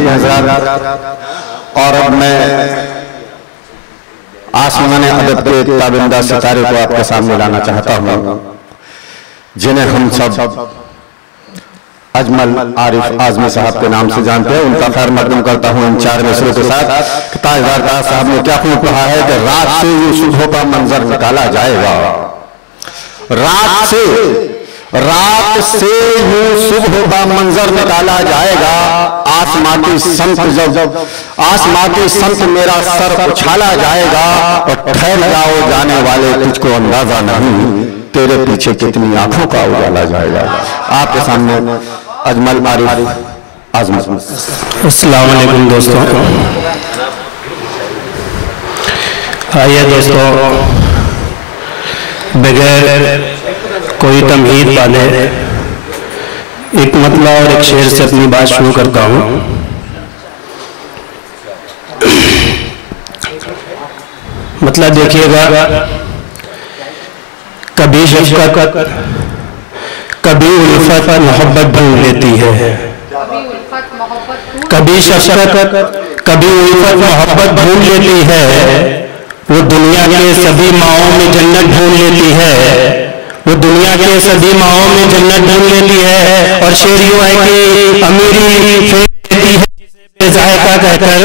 भाई हजरात, और अब मैं आसमाने अदब के ताबिंदा सितारे को आपके सामने लाना चाहता हूँ, जिन्हें हम सब अजमल आरिफ आजमी साहब के नाम से जानते हैं। उनका खैर मकदम करता हूँ इन 4 मिसरों के साथ। ताजदार दास साहब ने क्या खूब कहा है कि रात से यूं सुबह का मंजर निकाला जाएगा, रात से यूं सुबह का मंजर निकाला जाएगा। आसमां की संत मेरा सर उछाला जाएगा, और ठहर जाओ जाने वाले तुझको अंदाजा नहीं, तेरे पीछे कितनी आंखों का उजाला जाएगा। आपके सामने अजमल आरिफ आजमी। अस्सलाम वालेकुम दोस्तों। आइए दोस्तों, बगैर कोई तमहीद वाले एक मतला और एक शेर से अपनी बात शुरू करता हूँ। मतलब देखिएगा, कभी शफकत कभी उल्फत मोहब्बत ढूंढ लेती है, कभी शफकत कभी उल्फत मोहब्बत ढूंढ लेती है। वो दुनिया के सभी माओं में जन्नत ढूंढ लेती है, वो दुनिया के सभी माओं में जन्नत ढूंढ लेती है। और शेर यूं है कि अमीरी फेंक देती है जिसे बेजायका कहकर,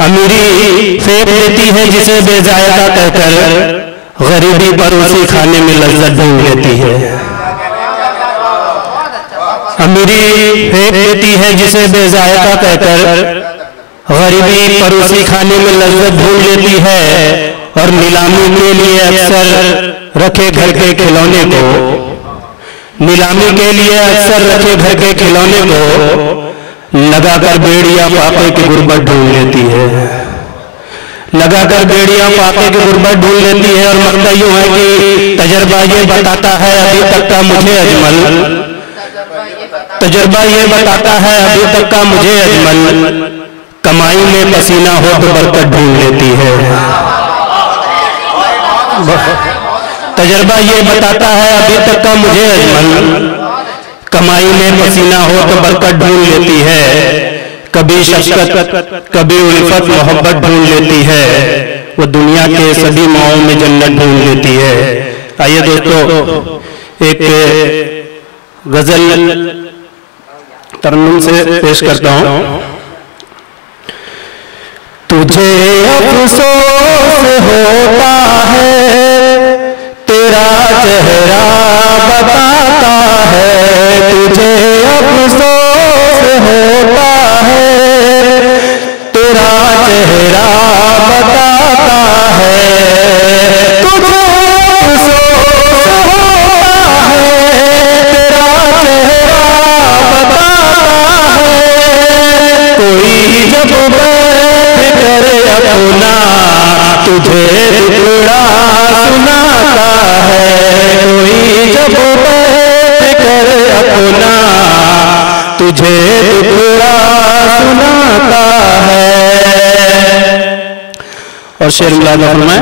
अमीरी फेंक देती है जिसे बेजायका कहकर, गरीबी पर उसी खाने में लज्जत ढूंढ लेती है। अमीरी फेंक देती है जिसे बेजायका कहकर, गरीबी पर उसी खाने में लज्जत ढूंढ लेती है। और नीलामी के लिए अक्सर रखे घर के खिलौने को, नीलामी के लिए अक्सर रखे घर के खिलौने को लगाकर बेड़िया पापे की गुर्बत ढूंढ लेती है, लगाकर बेड़िया पापे की गुर्बत ढूंढ लेती है। और मकता यूं है कि तजर्बा ये बताता है अभी तक का मुझे अजमल, तजर्बा ये बताता है अभी तक का मुझे अजमल, कमाई में पसीना हो तो बरकत ढूंढ लेती है। तजर्बा ये बताता है अभी तक का मुझे अजमल, कमाई में पसीना हो तो बरकत ढूंढ लेती है। कभी शफकत कभी उल्फत मोहब्बत ढूंढ लेती है, वो दुनिया के सभी माओं में जन्नत ढूंढ लेती है। आइए दोस्तों, एक गजल तरन्नुम से पेश करता हूँ। तुझे अफसोस होता है तेरा चेहरा बताता है, तुझे अफसोस होता है तेरा चेहरा बताता है, तुझे अफसोस होता है तेरा चेहरा बताता है। कोई जब बैठ कर अपना तुझे टुकड़ा सुनाता है, कोई जब बैठ कर अपना तुझे टुकड़ा सुनाता है। और शेर मुलाज़ा फरमाए,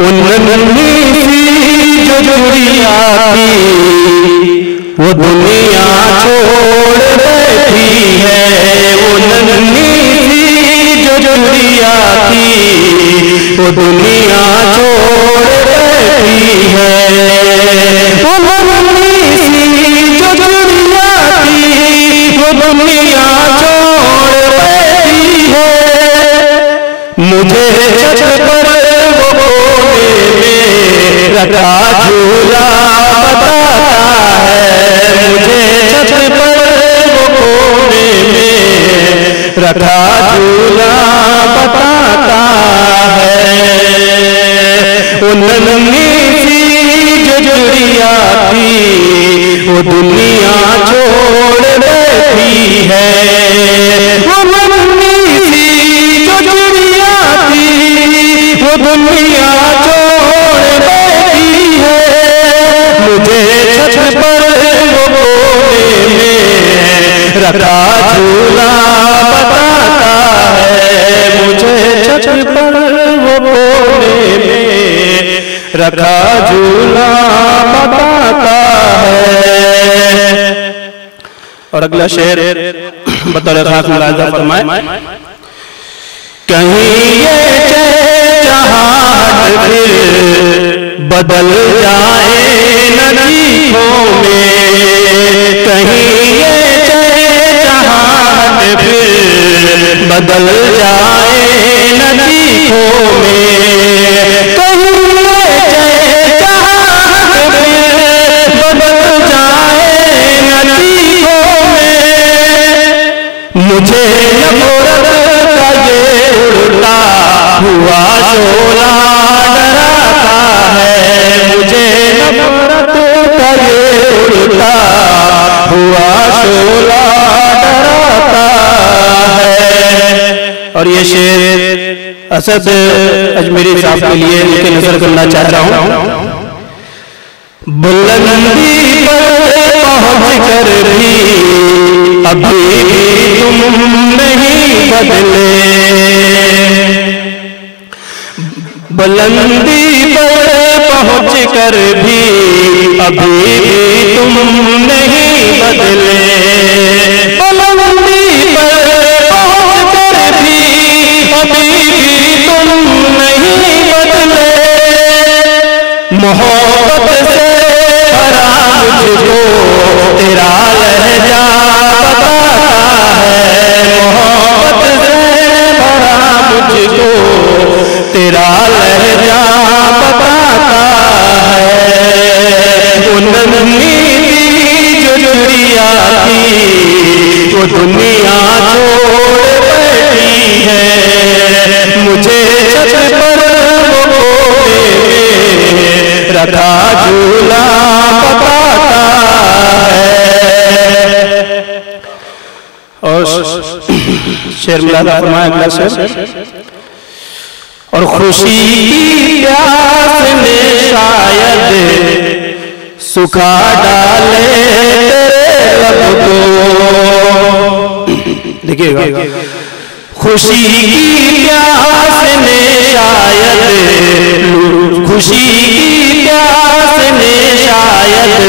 उन नन्ही सी जो चूड़िया थी वो दुनिया छोड़ बैठी है, वो नन्ही सी जो चूड़िया थी वो दुनिया छोड़ बैठी है, वो नन्ही सी जो चूड़िया थी वो दुनिया छोड़ बैठी है। मुझे छत पर वो कोने में रखा झूला बताता है, मुझे छत पर वो कोने में रखा झूला बताता है। उन नन्ही सी जो चूड़िया थी वो दुनिया छोड़ बैठी है, वो नन्ही सी जो चूड़िया थी वो दुनिया छोड़ बैठी है। मुझे छत पर वो कोने में रखा झूला बताता है, मुझे छत पर वो कोने में रखा झूला बताता है। और अगला शेर बतौर खास मुलाहिजा फरमाए। कहीं ये चाहत फिर बदल जाए नदीयों में, कहीं ये चाहत फिर बदल जाए नदीयों में, कहीं ये चाहत फिर बदल जाए नदीयों में। मुझे नफरत का ये उड़ता हुआ शोला डराता है, मुझे नफरत का ये उड़ता हुआ शोला डराता है। और ये शेर असद अजमेरी साहब के लिए उनकी नजर करना चाह रहा हूँ। बुलंदी पर पहुंच कर भी अभी भी तुम नहीं बदले, बुलंदी पर पहुंच कर भी अभी भी तुम नहीं बदले, बुलंदी पर पहुंच कर भी अभी भी तुम नहीं बदले। मोहब्बत से भरा मुझको तेरा लहजा बताता है, मोहब्बत से भरा मुझको तेरा लहजा बताता है। वो नन्ही जो जुड़िया थी वो दुनिया छोड़ बैठी है, मुझे छत पर वो रखा झूला बताता है। और शेर मिला फरमाया शेर। और खुशी की प्यास ने शायद सुखा डाले तेरे लब को, देखिएगा, खुशी की प्यास ने शायद, खुशी की प्यास ने शायद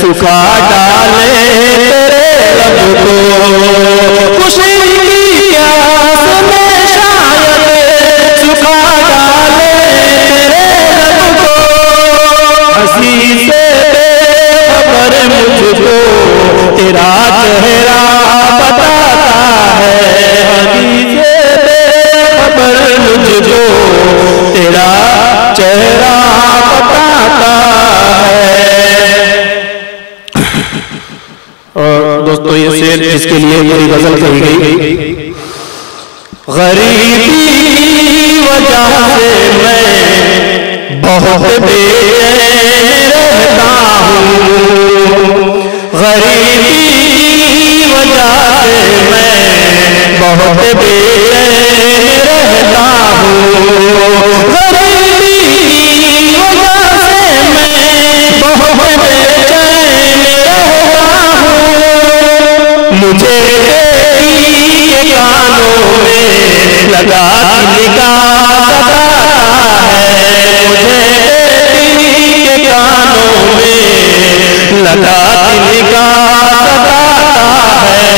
सुखा डाले तेरे लब को, खुशी की प्यास ने शायद सुखा डाले तेरे लब को। हंसी से बेखबर मुझको तेरा चेहरा बताता है, हंसी से बेखबर मुझको तेरा चेहरा बताता है। और दोस्तों ये शेर जिसके लिए मेरी गजल कही गई, गरीबी की वजह से मैं बहुत बेचैन रहता हूँ, गरीबी की वजह से मैं बहुत बेचैन रहता हूँ, गरीबी की वजह से मैं बहुत बेचैन रहता हूँ। मुझे कानों में लगा निगाह बताता है, मुझे के कानों में लगा निगाह बताता है।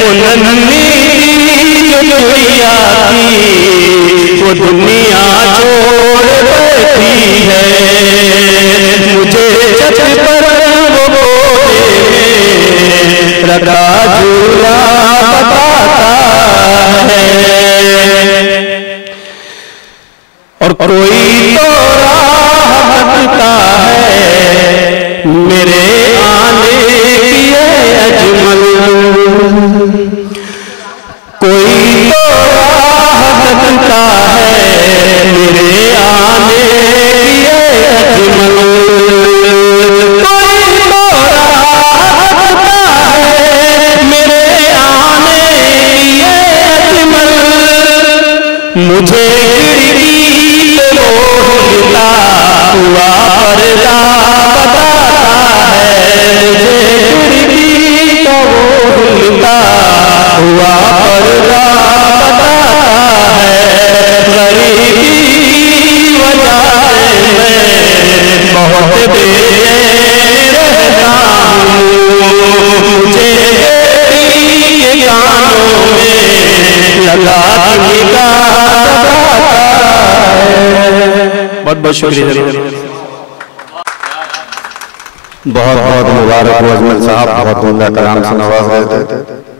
वो नन्ही जो दुनिया थी वो दुनिया छोड़ बैठी है, मुझे छत पर वो गोले में रखा झूला बताता है। और कोई तो राह भटकता है मेरे आने की अजमल, कोई तो राह भटकता है मेरे आने की अजमल, कोई तो राह भटकता है मेरे आने की अजमल। मुझे खिड़की पे रोता हुआ पर्दा बताता है, मुझे खिड़की पे रोता हुआ पर्दा बताता है। गरीबी की वजह से मैं बहुत बेचैन रहता हूँ, मुझे बहुत शुक्रिया। बहुत बहुत मुबारक हो अजमल साहब, बहुत उम्दा कलाम से नवाज रहे थे।